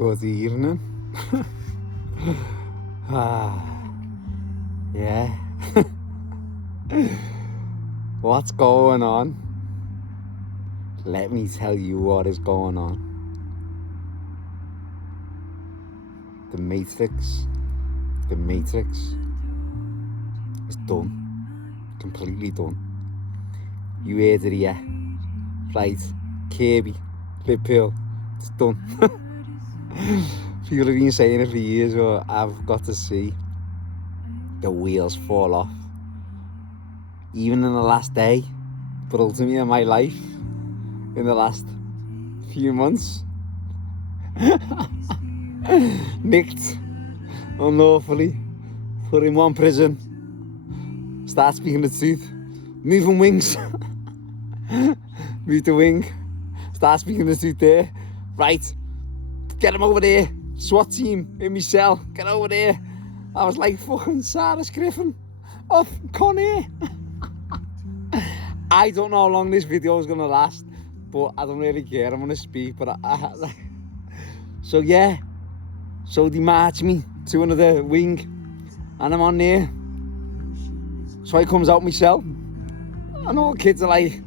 Good evening. Yeah. What's going on? Let me tell you what is going on. The Matrix is done. Completely done. You heard it here. Right. Kirby, Liverpool, it's done. People have been saying it for years, but I've got to see the wheels fall off. Even in the last day, but ultimately in my life, in the last few months, nicked unlawfully, put in one prison, start speaking the truth, moving wings, move the wing, start speaking the truth there, right, get him over there, SWAT team in my cell, get over there. I was like fucking Sarah Griffin off Con Air. I don't know how long this video is gonna last, but I don't really care. I'm gonna speak, but so yeah, so they march me to another wing, and I'm on there. So I comes out my cell, and all the kids are like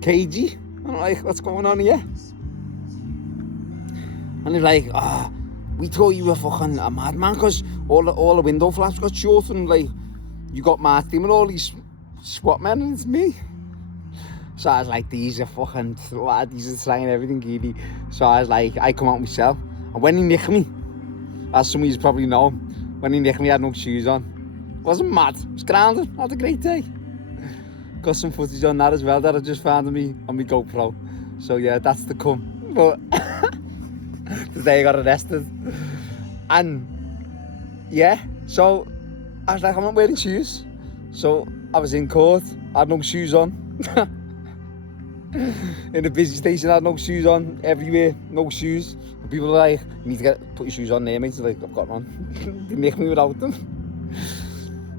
cagey. And I'm like, what's going on here? And they're like, we thought you were fucking a madman because all the window flaps got shut and like you got marked in with all these SWAT men, and it's me. So I was like, these are fucking, these are trying everything, giddy. So I was like, I come out myself, and when he nicked me, as some of you probably know, when he nicked me, I had no shoes on. Wasn't mad, I was grounded, I had a great day. Got some footage on that as well that I just found on my GoPro. So yeah, that's the come. But the day I got arrested. And yeah, so I was like, I'm not wearing shoes. So I was in court, I had no shoes on. In the busy station, I had no shoes on, everywhere, no shoes. And people were like, you need to put your shoes on there, mate. So like, I've got one. They nicked me without them.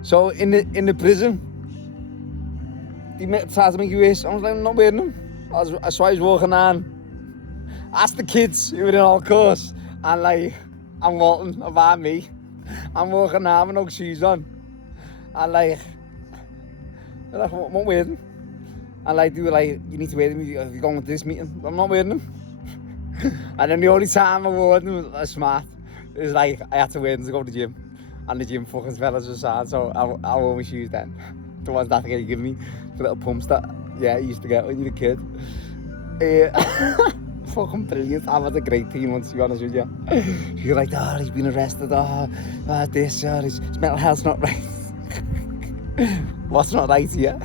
So in the prison, they tried to make you wear. I was like, I'm not wearing them. So I was walking on, asked the kids who were in our course, and like, I'm walking about me. I'm walking on with no shoes on. And like, they're like, I'm not wearing them. And like, they were like, you need to wear them if you're going to this meeting. I'm not wearing them. And then the only time I wore them was smart. It was like, I had to wear them to go to the gym. And the gym fucking fellas were sad, so I wore my shoes then. The ones that they give me, the little pumps that, yeah, you used to get when you were a kid. Fucking brilliant. I've had a great team once, to be honest with you. You're like, he's been arrested, his mental health's not right. What's not right here?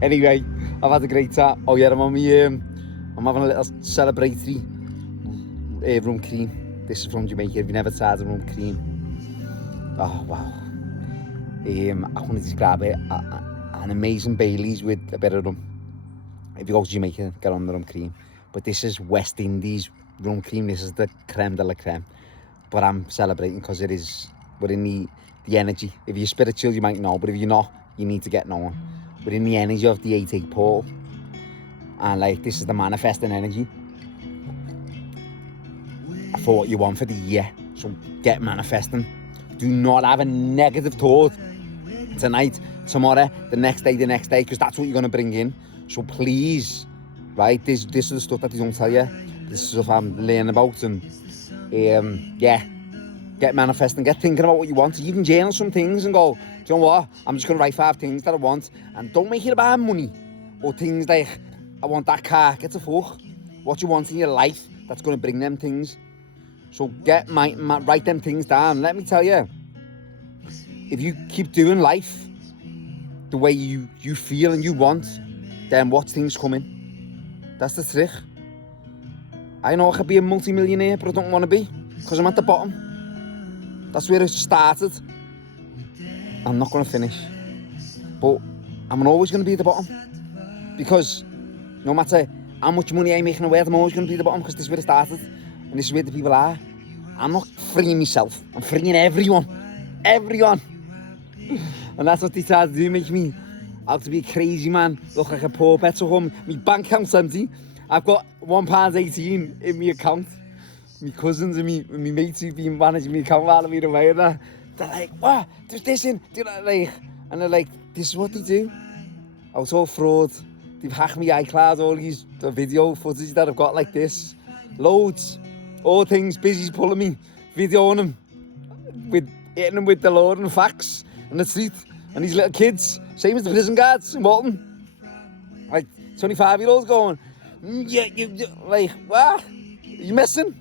Anyway, I've had a great time. Oh yeah, I'm having a little celebratory rum cream. This is from Jamaica. If you never tried a rum cream, oh wow. I want to describe it, an amazing Baileys with a bit of rum. If you go to Jamaica, get on the rum cream. But this is West Indies rum cream. This is the creme de la creme. But I'm celebrating because we're in the energy. If you're spiritual, you might know, but if you're not, you need to get known. We're in the energy of the 8-8 portal. And like, this is the manifesting energy for what you want for the year. So get manifesting. Do not have a negative thought tonight, tomorrow, the next day, because that's what you're going to bring in. So please, right, this is the stuff that they don't tell you. This is stuff I'm learning about, and yeah, get manifesting, get thinking about what you want. You can journal some things and go, do you know what, I'm just going to write 5 things that I want, and don't make it about money or things like, I want that car. Get a fuck what you want in your life that's going to bring them things. So write them things down. Let me tell you, if you keep doing life the way you feel and you want, then watch things coming. That's the trick. I know I could be a multi-millionaire, but I don't want to be, because I'm at the bottom. That's where it started. I'm not going to finish, but I'm always going to be at the bottom, because no matter how much money I make in the world, I'm always going to be at the bottom, because this is where it started. And this is where the people are. I'm not freeing myself. I'm freeing everyone. Everyone. And that's what they tried to do, make me out to be a crazy man, look like a poor pet. So home, my bank account's empty. I've got £1.18 in my account. my cousins and me mates who've been managing me account while I'm here away and that, they're like, what? There's this in, do you know, like, and they're like, this is what they do. I was all fraud. They've hacked me iCloud, all these video footage that I've got like this. Loads. All things, Busy's pulling me, videoing them, hitting them with the Lord and the facts and the truth. And these little kids, same as the prison guards in Walton. Like, 25-year-olds going, yeah, you, like, what? Are you missing?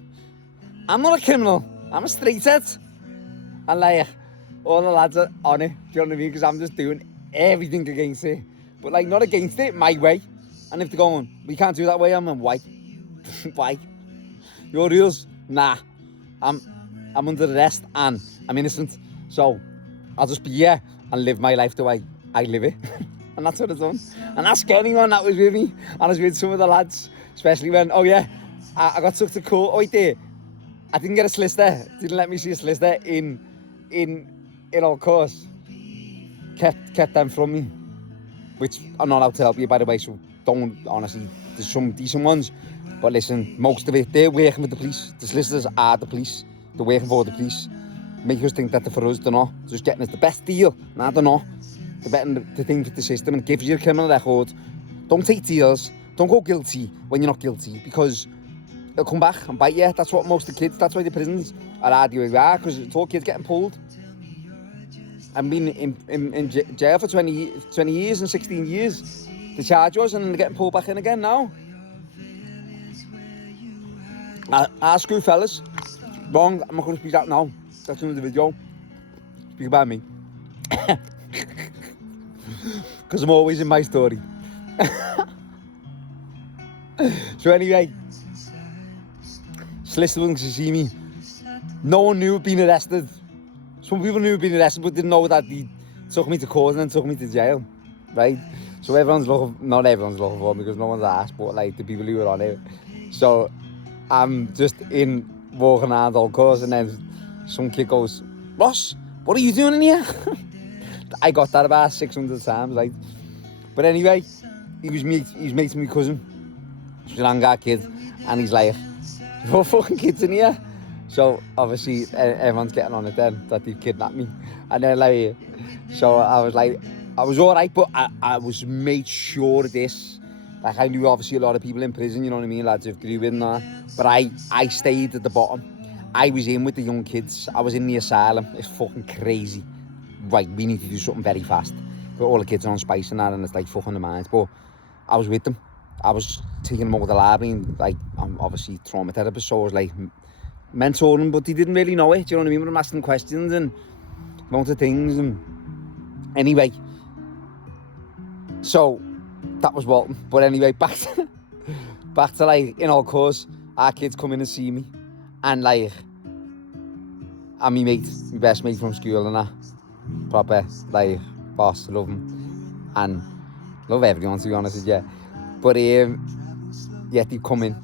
I'm not a criminal. I'm a straight set. And like, all the lads are on it, do you know what I mean? Because I'm just doing everything against it. But like, not against it, my way. And if they're going, we can't do it that way, I'm like, why? Why? Your rules? Nah. I'm under arrest and I'm innocent. So I'll just be here and live my life the way I live it. And that's what I've done. And ask anyone that was with me. And I was with some of the lads, especially when, oh yeah, I got took to court. Oh wait there, I didn't get a solicitor. Didn't let me see a solicitor in all course. Kept them from me. Which I'm not allowed to help you, by the way, so don't, honestly, there's some decent ones. But listen, most of it, they're working with the police. The solicitors are the police. They're working for the police. Make us think that they're for us, they're not. They're just getting us the best deal. Nah, they're not. They're betting the thing with the system and gives you a criminal record. Don't take deals. Don't go guilty when you're not guilty, because they'll come back and bite you. That's what most of the kids, that's why the prisons are hard to are, because it's all kids getting pulled. I've been in jail for 20 years and 16 years. They charge us and they're getting pulled back in again now. Ask you fellas. Wrong, I'm not going to speak out now. That's another video. Speak about me. Because I'm always in my story. So anyway, solicitor wants to see me. No one knew I'd been arrested. Some people knew I'd been arrested but didn't know that he took me to court and then took me to jail, right? So everyone's looking, not everyone's looking for me because no one's asked, but like the people who were on it. So I'm just walking around all course and then some kid goes, Ross, what are you doing in here? I got that about 600 times, right? But anyway, he was mates with my cousin. He was an Angar kid, and he's like, what fucking kids in here? So obviously everyone's getting on it then that they've kidnapped me. And then like, so I was like, I was alright, but I was made sure of this. Like I knew obviously a lot of people in prison, you know what I mean, lads who've grew with that. But I stayed at the bottom. I was in with the young kids. I was in the asylum. It's fucking crazy. Right, we need to do something very fast. But all the kids are on spice and that, and it's like fucking the minds. But I was with them. I was taking them over the library, and like, I'm obviously trauma therapist, so I was like mentoring them, but they didn't really know it, do you know what I mean? But I'm asking questions and a bunch of things, and anyway. So, that was Walton. But anyway, back to like, in all course, our kids come in and see me, and like, and my best mate from school and that, proper, like, boss, love him, and love everyone, to be honest with you. But yeah, they come in,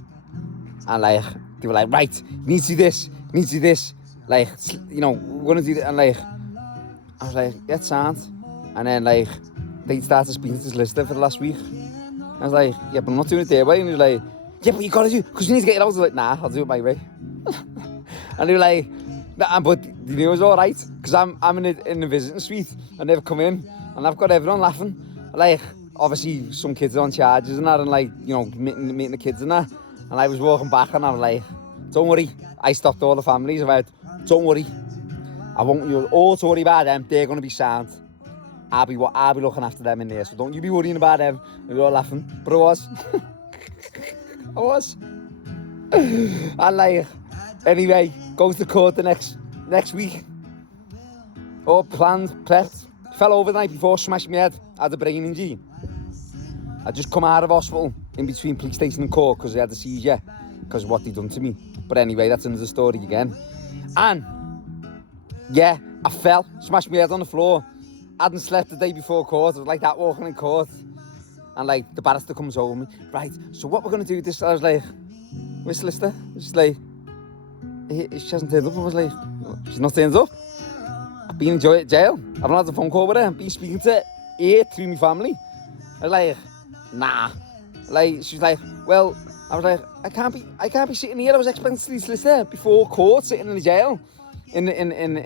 and like, they were like, right, you need to do this, like, you know, we're gonna do that, and like, I was like, yeah, it's sound. And then like, they started speaking to this lister for the last week. I was like, yeah, but I'm not doing it their way. And he was like, yeah, but you gotta do it, because you need to get it out. I was like, nah, I'll do it my way. And they were like, nah, but they knew it was alright, because I'm in the visiting suite, and they've come in, and I've got everyone laughing. Like, obviously, some kids are on charges and that, and like, you know, meeting the kids and that. And I was walking back, and I was like, don't worry. I stopped all the families. I went, don't worry. I want you all to worry about them. They're going to be sound. I'll be looking after them in there. So don't you be worrying about them. And we were all laughing. But I was. I was. And like, anyway, goes to court the next week. All planned, prepped. Fell over the night before, smashed my head. Had a brain injury. I just come out of hospital in between police station and court because I had a seizure because of what they'd done to me. But anyway, that's another story again. And yeah, I fell, smashed my head on the floor. Hadn't slept the day before court. I was like that walking in court. And like the barrister comes over me. Right, so what we're going to do with this? I was like, where's the solicitor? She's like, she hasn't turned up. I was like, she's not turned up. I've been in jail. I've not had a phone call with her. I've been speaking to her through my family. I was like, nah. Like, she's like, well, I was like, I can't be sitting here. I was expecting to see solicitor before court, sitting in the jail, in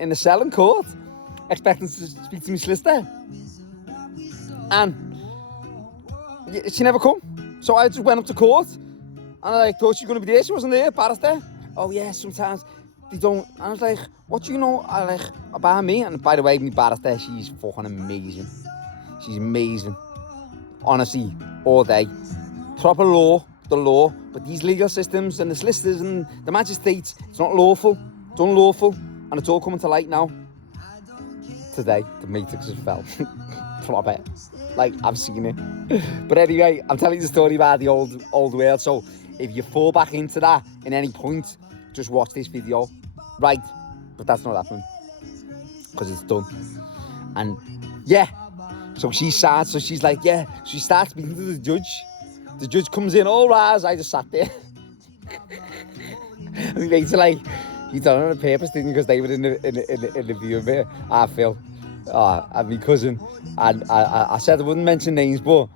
the cell in court, expecting to speak to my solicitor. And she never come. So I just went up to court, and I thought she was going to be there. She wasn't there, barrister. Oh yeah, sometimes they don't. I was like, what do you know about me? And by the way, my barrister, she's fucking amazing. She's amazing. Honestly, all day. Proper law, the law, but these legal systems and the solicitors and the magistrates, it's not lawful. It's unlawful, and it's all coming to light now. Today, the matrix has fell. Proper. Like, I've seen it. But anyway, I'm telling you the story about the old world. So if you fall back into that in any point, just watch this video. Right. But that's not happening. Because it's done. And yeah. So she's sad. So she's like, yeah. She starts speaking to the judge. The judge comes in, all rise. I just sat there. And he makes it like, you done it on purpose, didn't you? Because they were in the view of it. I feel. And my cousin, and I said I wouldn't mention names, but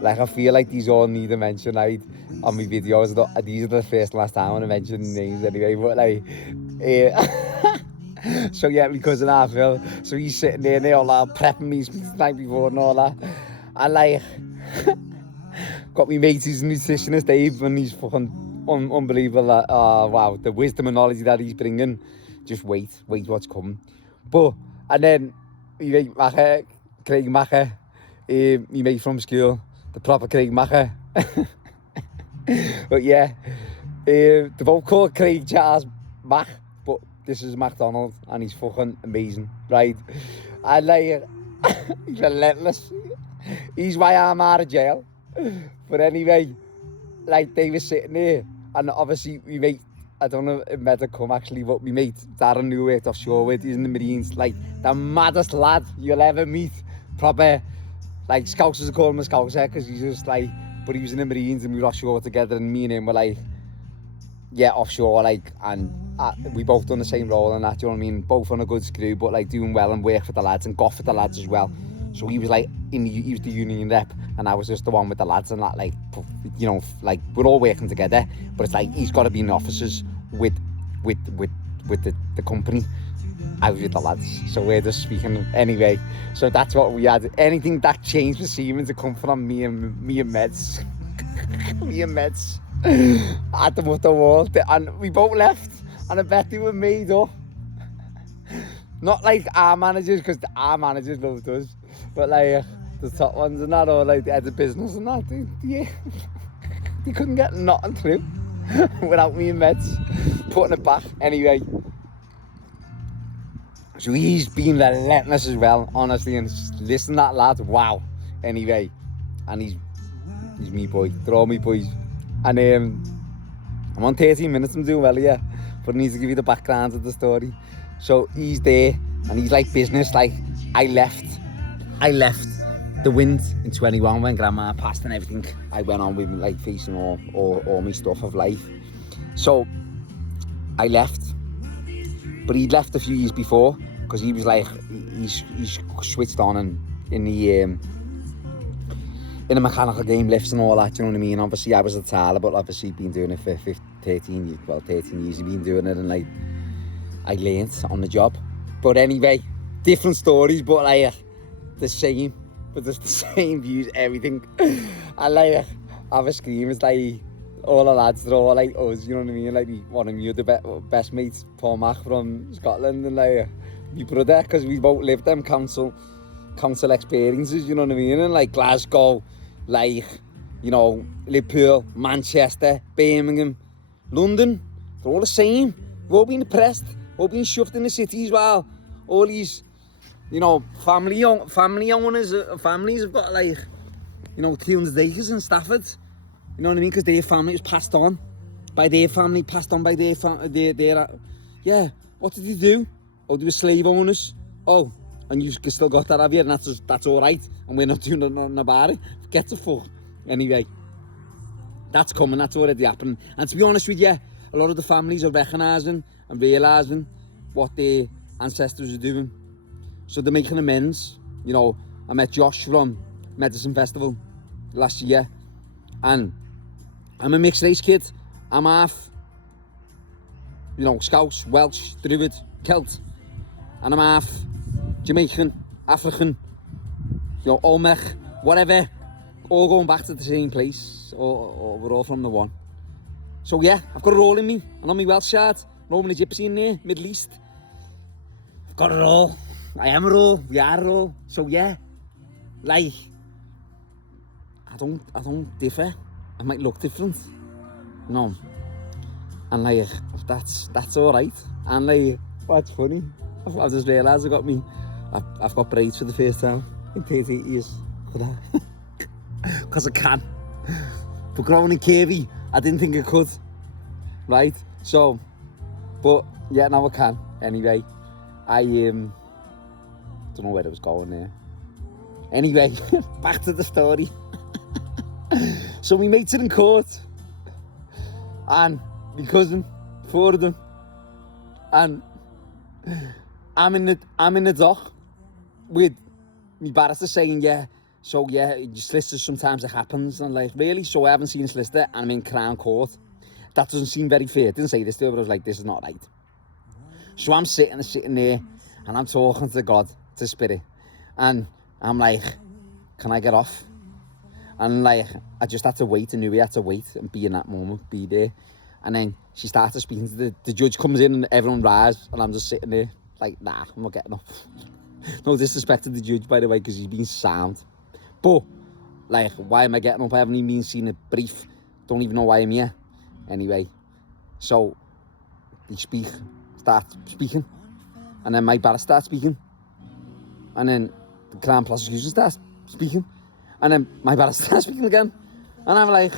like I feel like these all need a mention, like on my videos. These are the first and last time I want to mention names anyway, but like, so yeah, my cousin, I feel, so he's sitting there and they all like prepping me the night before and all that, and like, got me mate, he's a nutritionist, Dave, and he's fucking unbelievable. Wow, the wisdom and knowledge that he's bringing, just wait what's coming. But, and then, Craig Macher, my mate from school, the proper Craig Macher. But yeah, they're both called Craig Charles Mac, but this is McDonald, and he's fucking amazing, right? And like, he's relentless. He's why I'm out of jail. But anyway, like they were sitting there, and obviously we mate, I don't know if Meta come actually, but we mate Darren who worked offshore with, he's in the Marines, like the maddest lad you'll ever meet. Proper, like Scousers call him a Scouser, because he's just like, but he was in the Marines and we were offshore together, and me and him were like, yeah, offshore, like, and we both done the same role and that, do you know what I mean? Both on a good screw, but like doing well and work for the lads and got for the lads as well. So he was like, he was the union rep, and I was just the one with the lads and that, like, you know, like, we're all working together, but it's like, he's got to be in the offices with the company. I was with the lads, so we're just speaking anyway. So that's what we had. Anything that changed for Siemens to come from me and Meds. Me and Meds. At the wall, and we both left, and I bet they were made up. Not like our managers, because our managers loved us, but like the top ones and that, or like the head of business and that, they couldn't get nothing through without me and Meds putting it back. Anyway, so he's been relentless as well, honestly, and listen to that lad, wow. Anyway, and he's me boy, they're all me boys. And I'm on 13 minutes, I'm doing well here, but I need to give you the background of the story. So he's there, and he's like business, like I left the wind in 21 when grandma passed and everything. I went on with like facing all my stuff of life. So I left, but he'd left a few years before, because he was like, he's switched on and in the mechanical game, lifts and all that, you know what I mean? Obviously I was a Tyler, but obviously been doing it for 13 years, he'd been doing it, and like I learnt on the job. But anyway, different stories, but like the same, but just the same views, everything. And like I have a scream, it's like all the lads, they're all like us, you know what I mean? Like one of me, the best mates, Paul Mac from Scotland, and like my brother, because we both lived them council experiences, you know what I mean? And like Glasgow, like, you know, Liverpool, Manchester, Birmingham, London, they're all the same. We've all been oppressed, all been shoved in the cities, while all these, you know, family owners, families have got like, you know, 300 acres in Stafford, you know what I mean? Because their family was passed on by their family, yeah, what did they do? Oh, they were slave owners. Oh, and you still got that, have you? And that's all right, and we're not doing nothing about it. Get the fuck. Anyway, that's coming, that's already happening. And to be honest with you, a lot of the families are recognising and realising what their ancestors are doing. So they're making amends. You know, I met Josh from Medicine Festival last year, and I'm a mixed race kid. I'm half, Scouse, Welsh, Druid, Celt. And I'm half Jamaican, African, Olmec, whatever. All going back to the same place, or we're all from the one. So yeah, I've got it all in me. And on my Welsh side, Roman Gypsy in there, Middle East. I've got it all. I am it all, we are it all. So yeah, like, I don't differ. I might look different, no. And like, that's all right. And like, what's funny, I've just realised I've got braids for the first time in 38 years. Because I can. But growing in curvy, I didn't think I could, right? So, but yeah, now I can. Anyway, I don't know where I was going there. Anyway, back to the story. So my mates are in court, and my cousin, 4 of them, and I'm in the dock with my barrister saying, yeah, so yeah, solicitors, sometimes it happens, and like, really? So I haven't seen a solicitor, and I'm in Crown Court. That doesn't seem very fair. I didn't say this to her, but I was like, this is not right. So I'm sitting there, and I'm talking to God, to Spirit, and I'm like, can I get off? And like, I just had to wait, and knew we had to wait and be in that moment, be there. And then she started speaking to the judge, comes in and everyone rises, and I'm just sitting there like, nah, I'm not getting up. No disrespect to the judge, by the way, because he's been sound. But like, why am I getting up? I haven't even seen a brief. Don't even know why I'm here. Anyway, so they start speaking, and then my barrister starts speaking, and then the Crown prosecution starts speaking, and then my barrister starts speaking again, and I'm like,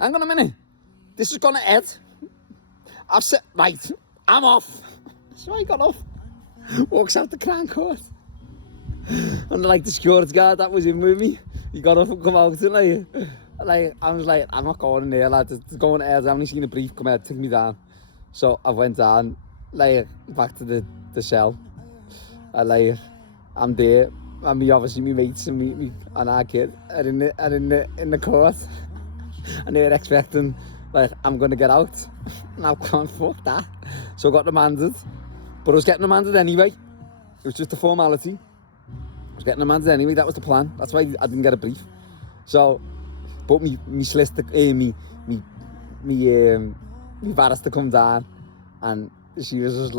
hang on a minute, this is gonna end. I've said, right, I'm off. So I got off, walks out the Crown Court, and like the security guard that was in with me, he got up and come out, and like I was like, I'm not going in there, lad, it's going to air, I haven't seen a brief come out, take me down. So I went down, like, back to the cell, and like, I'm there, and me, obviously, my mates and me and our kid are in the court, and they were expecting, like, I'm gonna get out, and I can't, fuck that. So I got remanded, but I was getting remanded anyway. It was just a formality. I was getting remanded anyway, that was the plan. That's why I didn't get a brief. So, but me solicitor, me barrister come down, and she was just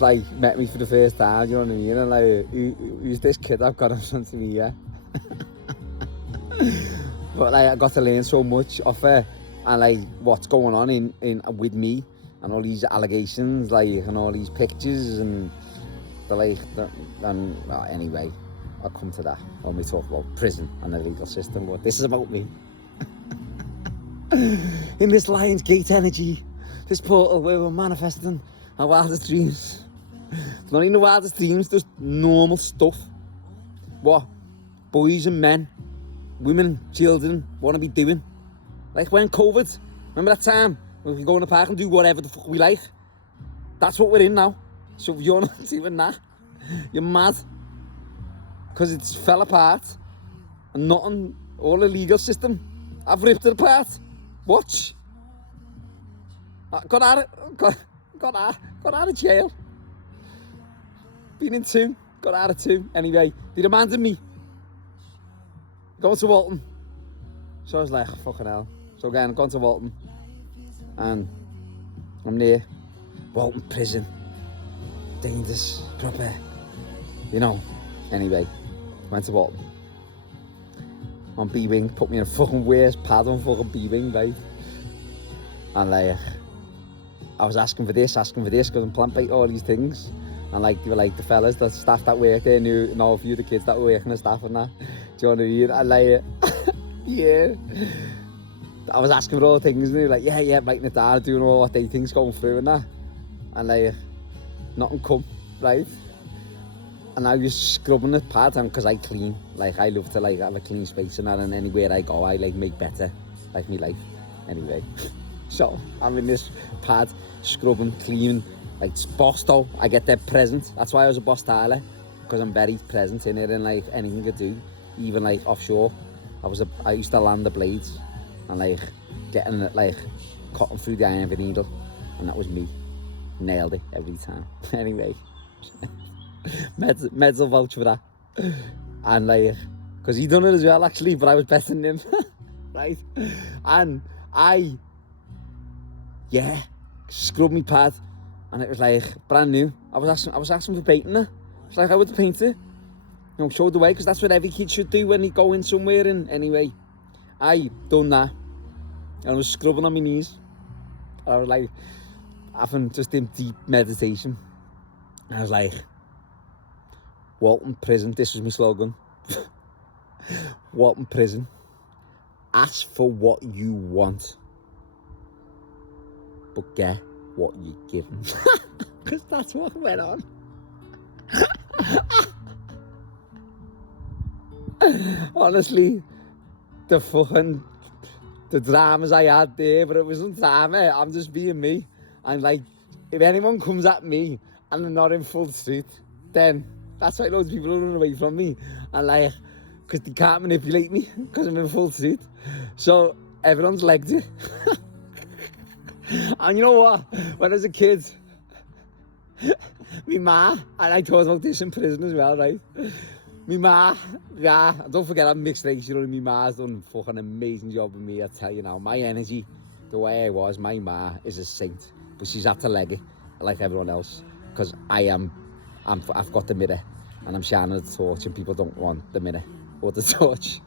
like, met me for the first time, you know what I mean? And like, who's this kid I've got in front of me, yeah? But like, I got to learn so much off her, and like, what's going on in with me, and all these allegations, like, and all these pictures, and anyway, I'll come to that when we talk about prison and the legal system, but this is about me. In this Lion's Gate energy, this portal where we're manifesting our wildest dreams. Not even the wildest dreams, just normal stuff. What boys and men, women, children want to be doing. Like when COVID, remember that time when we could go in the park and do whatever the fuck we like? That's what we're in now. So if you're not doing that, you're mad. Because it's fell apart, and nothing, all the legal system, I've ripped it apart. Watch. Got out of jail. Been in 2, got out of 2. Anyway, they remanded me. Going to Walton. So I was like, fucking hell. So again, I've gone to Walton. And I'm near Walton prison. Dangerous, proper, Anyway, went to Walton. On B-Wing, put me in a fucking worst pad on fucking B-Wing, right? And like, I was asking for this, because I'm plant-based, all these things. And like, they were like, the fellas, the staff that work there know a few of the kids that were working, the staff and that. Do you know what I mean? And like, yeah. I was asking for all things, and they were like, yeah, writing it down, doing all what they think's going through and that. And like, nothing come, right? And I was scrubbing the pad, and because I clean, like, I love to like have a clean space and that, and anywhere I go, I like make better, like me life, anyway. So I'm in this pad, scrubbing, cleaning, like boss though. I get that present. That's why I was a boss Tyler, because I'm very present in it, and like anything I do, even like offshore, I used to land the blades and like getting it like cutting through the iron of a needle, and that was me. Nailed it every time. Anyway, meds will vouch for that. And like, because he done it as well actually, but I was better than him. Right? And I scrubbed my pad, and it was like brand new. I was asking for painting it. It's like I would paint it. You know, show the way, because that's what every kid should do when they go in somewhere. And anyway, I done that, and I was scrubbing on my knees. I was like having just in deep meditation. And I was like, Walton Prison, this was my slogan. Walton Prison, ask for what you want, but get what you're given. Because that's what went on. Honestly, the dramas I had there, but it wasn't drama. I'm just being me. And like, if anyone comes at me and they're not in full suit, then that's why loads of people are running away from me. And like, because they can't manipulate me because I'm in full suit. So everyone's legged it. And you know what? When I was a kid, my ma, and I told about this in prison as well, right? My ma, don't forget I'm mixed race, you know, my ma's done a fucking amazing job with me, I tell you now. My energy, the way I was, my ma is a saint, but she's had to leg it like everyone else, because I've got the mirror, and I'm shining the torch, and people don't want the mirror or the torch,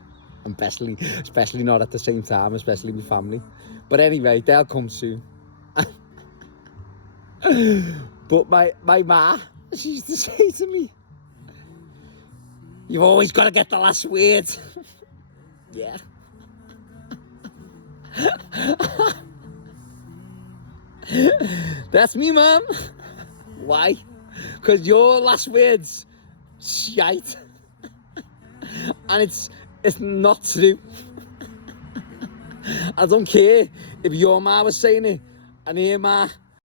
and especially not at the same time, especially my family. But anyway, they'll come soon. But my ma, she used to say to me, you've always got to get the last word. Yeah. That's me, Mum. Why? Because your last word's shite. And it's not true. I don't care if your ma was saying it and her ma